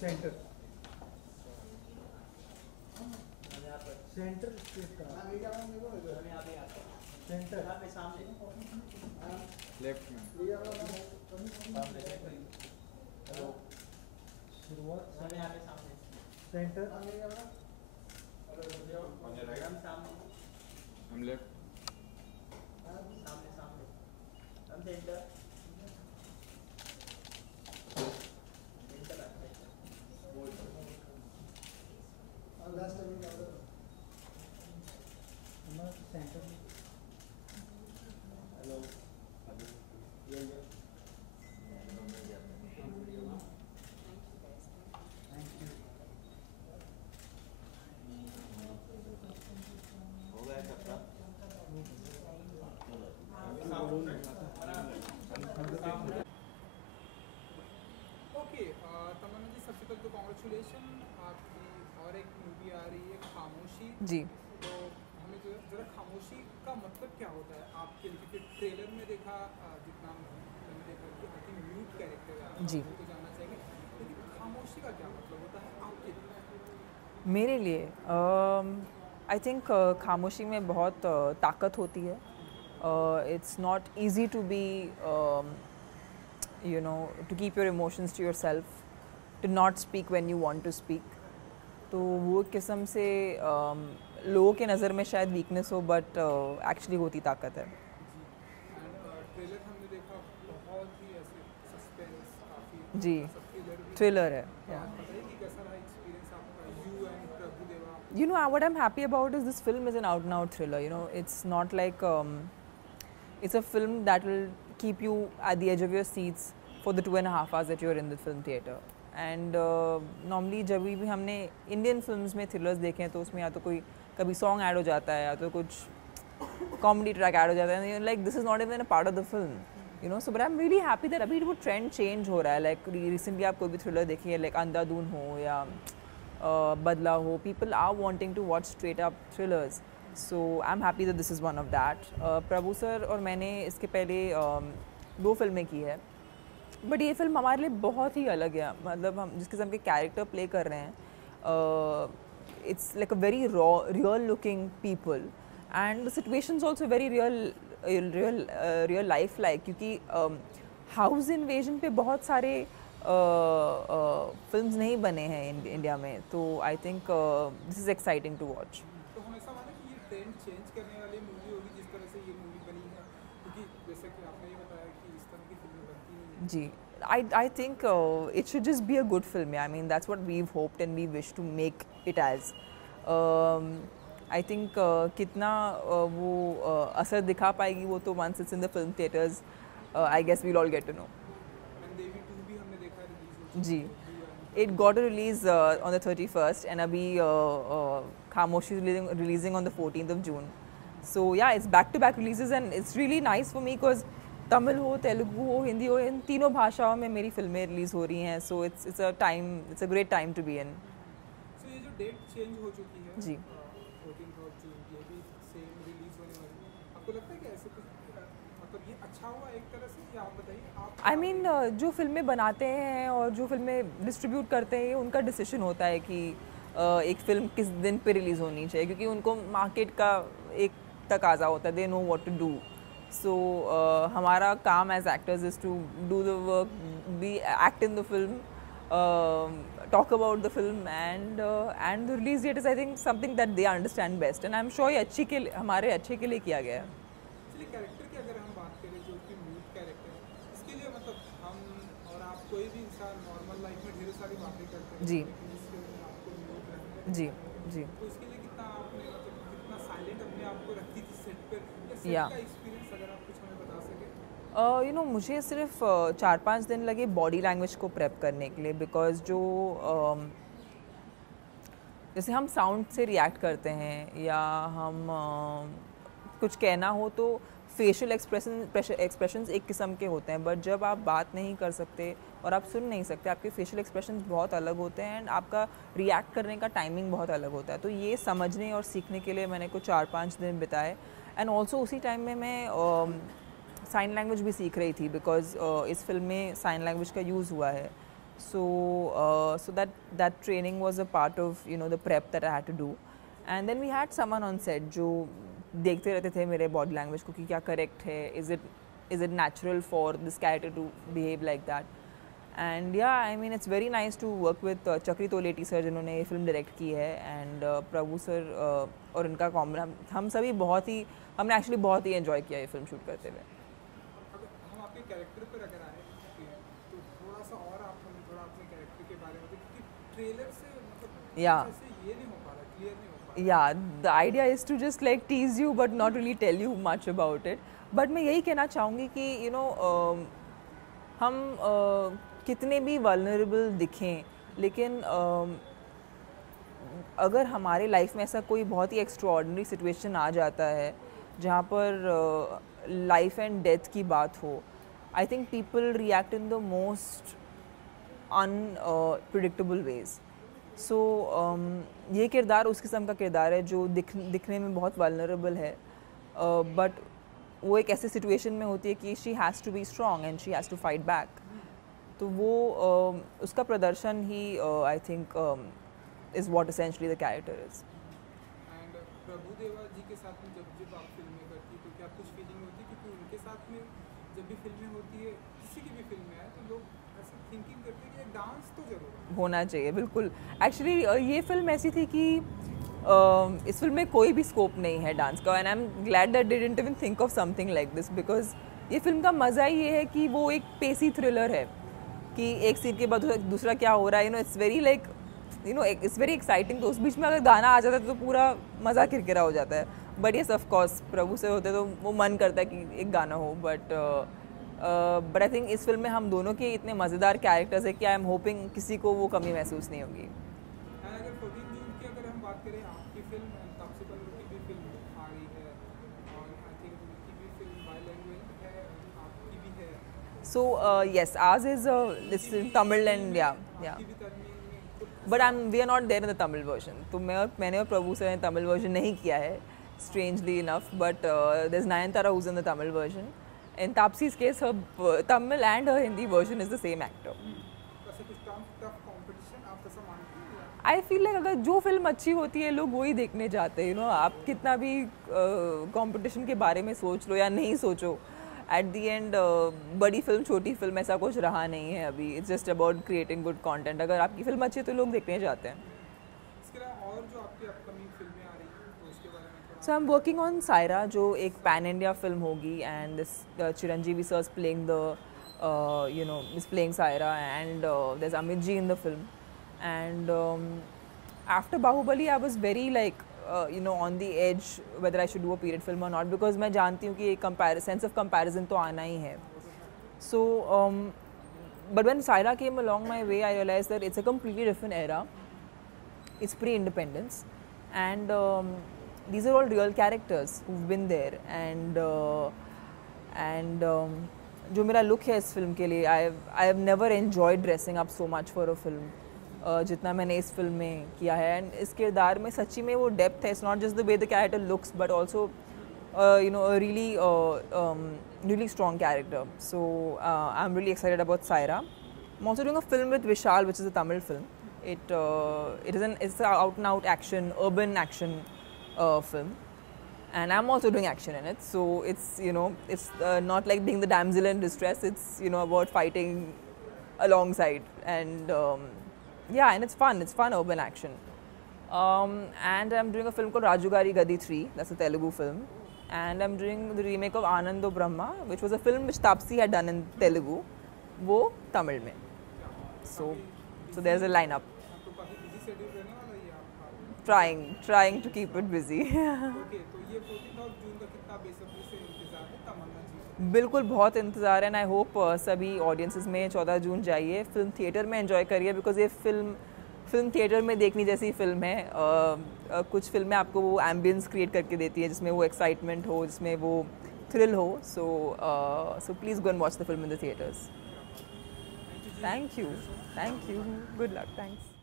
Centre centre state का centre left में शुरुआत सेंटर हम लेफ्ट सेंटर ओके तमन्ना जी, सबसे पहले तो कॉन्ग्रेचुलेशन, आपकी और एक मूवी आ रही है खामोशी जी। तो हमें जरा खामोशी का मतलब क्या होता है आपके लिए, क्योंकि ट्रेलर में देखा जितना मैंने देखा कि आपकी म्यूट कैरेक्टर है जी। वो तो जानना चाहेंगे, लेकिन खामोशी का क्या मतलब होता है आपके लिए? मेरे लिए आई थिंक खामोशी में बहुत ताकत होती है. It's not easy to be you know to keep your emotions to yourself, to not speak when you want to speak. तो वो किस्म से लोगों के नज़र में शायद वीकनेस हो, बट एक्चुअली होती ताकत है. एंड ट्रेलर हमने देखा बहुत ही ऐसे सस्पेंस काफ़ी जी. थ्रिलर भी थ्रिलर है. बताइए कि कैसा रहा एक्सपीरियंस आपका, you and Prabhudeva? You know what I'm happy about is this film is an out and out thriller. You know, it's not like it's a film that will keep you at the edge of your seats for the 2.5 hours that you're in the film theater. And normally जब भी हमने Indian films में thrillers देखे हैं तो उसमें या तो कोई कभी सॉन्ग ऐड हो जाता है या तो कुछ कॉमेडी ट्रैक ऐड हो जाता है. Like this is not even a part of the film, you know. So but I am really happy that अभी वो ट्रेंड चेंज हो रहा है. लाइक रिसेंटली आप कोई भी थ्रिलर देखिए, लाइक अंधाधुन हो या बदला हो, people are wanting to watch straight up thrillers. So I'm happy that this is one of that. Prabhu sir और मैंने इसके पहले 2 फिल्में की है, बट ये फिल्म हमारे लिए बहुत ही अलग है. मतलब हम जिस किस्म के कैरेक्टर प्ले कर रहे हैं, it's like a very raw real looking people and the situations also very real life like, क्योंकि हाउस इन्वेजन पे बहुत सारे फिल्म्स नहीं बने हैं इंडिया में. तो I think this is exciting to watch. तो हम ऐसा माने कि ये ट्रेंड चेंज करने वाली मूवी होगी जिस तरह से ये मूवी बनी है, क्योंकि जैसे कि आपने ये बताया कि इस तरह की फिल्में बनती नहीं हैं. जी. I think it should just be a good film. Yeah, I mean that's what we've hoped and we wish to make it as. I think कितना वो असर दिखा पाएगी वो तो once it's in the film theaters, I guess we'll all get to know. And Devi 2 भी हमने देखा रिलीज हो जी. चुकी है. It got a release on the 31st and अभी खामोशी is releasing on the 14th of June. So yeah, it's back-to-back releases and it's really nice for me because Tamil हो, तेलुगु हो, हिंदी हो, इन तीनों भाषाओं में मेरी फिल्में रिलीज़ हो रही हैं. So it's a great time to be in. सो ये जो डेट चेंज हो चुकी है जी. 14th ऑफ जून, ये भी सेम रिलीज होने वाली है. आपको लगता है कि ऐसे कुछ मतलब ये अच्छा हुआ एक तरह से, या आप बताइए आप? I mean जो फिल्में बनाते हैं और जो फिल्में डिस्ट्रीब्यूट करते हैं उनका डिसीजन होता है कि एक फ़िल्म किस दिन पे रिलीज़ होनी चाहिए, क्योंकि उनको मार्केट का एक तकाजा होता है. They know what to do. So हमारा काम as actors is to do the work, be act in the film, talk about the film, and the release date is I think something that they understand best, and I'm sure ये हमारे अच्छे के लिए किया गया है. चलिए character की अगर हम बात करें, जो कि म्यूट कैरेक्टर है, इसके लिए मतलब हम और आप कोई भी इंसान नॉर्मल लाइफ में ढेर सारी बातें करते हैं जी. लेकिन इसके लिए आपको म्यूट रखना है. जी. जी. तो इसके लिए कितना आपने मतलब कितना साइलेंट अपने आप को रखती थी सेट पर, या सेट या. का एक्सपीरियंस अगर आप कुछ हमें बता सकें? यू नो मुझे सिर्फ 4-5 दिन लगे बॉडी लैंग्वेज को प्रेप करने के लिए, बिकॉज जो जैसे हम साउंड से रिएक्ट करते हैं या हम कुछ कहना हो तो फेशियल एक्सप्रेशंस एक किस्म के होते हैं, बट जब आप बात नहीं कर सकते और आप सुन नहीं सकते, आपके फेशियल एक्सप्रेशंस बहुत अलग होते हैं एंड आपका रिएक्ट करने का टाइमिंग बहुत अलग होता है. तो ये समझने और सीखने के लिए मैंने कुछ 4-5 दिन बिताए. एंड ऑल्सो उसी टाइम में मैं साइन लैंग्वेज भी सीख रही थी, बिकॉज इस फिल्म में साइन लैंग्वेज का यूज़ हुआ है. So that training was a part of the prep that I had to do, and then we had someone on set जो देखते रहते थे मेरे body language को कि क्या correct है, is it natural for this character to behave like that. And yeah, I mean it's very nice to work with चक्री तोलेटी सर जिन्होंने ये फिल्म डायरेक्ट की है, and प्रभु सर और इनका कॉम्बिनेशन हम सभी हमने एक्चुअली बहुत ही एंजॉय किया ये फिल्म शूट करते हुए. अगर हम आपके कैरेक्टर पर अगर आए तो थोड़ा सा और आप हमें थोड़ा अपने कैरेक्टर के बारे में बताइए, क्योंकि ट्रेलर से मतलब Yeah. ऐसे ये नहीं हो पा रहा, क्लियर नहीं हो पा रहा. Yeah, the idea is to just like tease you but not really tell you much about it. But मैं यही कहना चाहूँगी कि हम कितने भी vulnerable दिखें, लेकिन अगर हमारे लाइफ में ऐसा कोई बहुत ही एक्स्ट्राऑर्डिनरी सिचुएशन आ जाता है जहाँ पर लाइफ एंड डेथ की बात हो, I think people react in the most unpredictable ways. So ये किरदार उस किस्म का किरदार है जो दिखने में बहुत वल्नरेबल है, बट वो एक ऐसे सिचुएशन में होती है कि she has to be strong and she has to fight back. तो वो उसका प्रदर्शन ही I think is what essentially the character is. And Prabhu Deva ji के साथ में जब आप फिल्में करती तो क्या कुछ फीलिंग होती है, क्योंकि उनके साथ में जब भी फिल्में होती है, किसी की भी फिल्म है, तो लोग ऐसे थिंकिंग करते हैं कि डांस तो जरूर होना चाहिए. बिल्कुल. एक्चुअली ये फिल्म ऐसी थी कि इस फिल्म में कोई भी स्कोप नहीं है डांस का, and I am glad that they didn't even think of something like this, because ये फिल्म का मज़ा ही ये है कि वो एक पेसी थ्रिलर है कि एक सीन के बाद दूसरा क्या हो रहा है, it's very like it's very exciting. तो उस बीच में अगर गाना आ जाता है तो पूरा मज़ा किरकिरा हो जाता है. बट येस ऑफ कोर्स प्रभु से होते तो वो मन करता है कि एक गाना हो, बट आई थिंक इस फिल्म में हम दोनों के इतने मज़ेदार कैरेक्टर्स है कि आई एम होपिंग किसी को वो कमी महसूस नहीं होगी. अगर 14 जून की अगर हम बात करें, आपकी फिल्म तापसी पन्नू की भी फिल्म आ रही है, और आई थिंक उनकी भी फिल्म बायलैंग्वेज है, आपकी भी है. So yes, ours is this is Tamil and yeah. आपकी भी तमिल में खुद But we are not there in the Tamil version. तो मैंने और प्रभु से तमिल वर्जन नहीं किया है, strangely enough. But there's Nayanthara who's in the Tamil version. In Taapsi's case, her Tamil and her Hindi version is the same actor. ऐसे कुछ tough competition आप ऐसा मानते हैं? आई फील लाइक अगर जो फिल्म अच्छी होती है लोग वही देखने जाते हैं. आप कितना भी कंपटीशन के बारे में सोच लो या नहीं सोचो, एट दी एंड बड़ी फिल्म छोटी फिल्म ऐसा कुछ रहा नहीं है अभी. It's just about creating good content. अगर आपकी फिल्म अच्छी है तो लोग देखने जाते हैं. इसके अलावा और जो आपकी अपकमिंग फिल्में आ रही हैं तो उसके बारे में थोड़ा. So I am working on Saira, जो एक पैन इंडिया फिल्म होगी, and this Chiranjeevi sir is playing the is playing Saira, and there is Amit ji in the film. And after Baahubali I was very like on the edge whether I should do a period film or not, because मैं जानती हूँ कि एक sense of comparison तो आना ही है. So but when Saira came along my way, I realized that it's a completely different era. It's pre-independence, and these are all real characters who've been there, and जो मेरा look है इस film के लिए, I have never enjoyed dressing up so much for a film जितना मैंने इस film में किया है. एंड इस किरदार में सच्ची में वो डेप्थ है. It's not just the way the character looks, but also really strong character. So I'm really excited about Saira. I'm also doing a film with Vishal, which is a Tamil film. It's an out and out action, urban action film, and I'm also doing action in it. So it's not like being the damsel in distress. It's about fighting alongside, and yeah, and it's fun urban action. And I'm doing a film called Rajugari Gadi 3. That's a Telugu film. And I'm doing the remake of Anando Brahma, which was a film which Taapsi had done in Telugu, वो तमिल में. So there's a lineup. तो काफी busy schedule रहने वाला है ये आपका. Trying to keep it busy. Okay, तो ये 14 जून का कितना बेसब्री से इंतजार है तमन्ना जी? बिल्कुल बहुत इंतज़ार है, एंड आई होप सभी ऑडियंसेस में 14 जून जाइए, फिल्म थिएटर में एंजॉय करिए, बिकॉज ये फिल्म थिएटर में देखने जैसी फिल्म है. कुछ फिल्में आपको वो एम्बियंस क्रिएट करके देती है जिसमें वो एक्साइटमेंट हो, जिसमें वो थ्रिल हो. So please go and watch the film in the theatres. Thank you. Good luck. Thanks.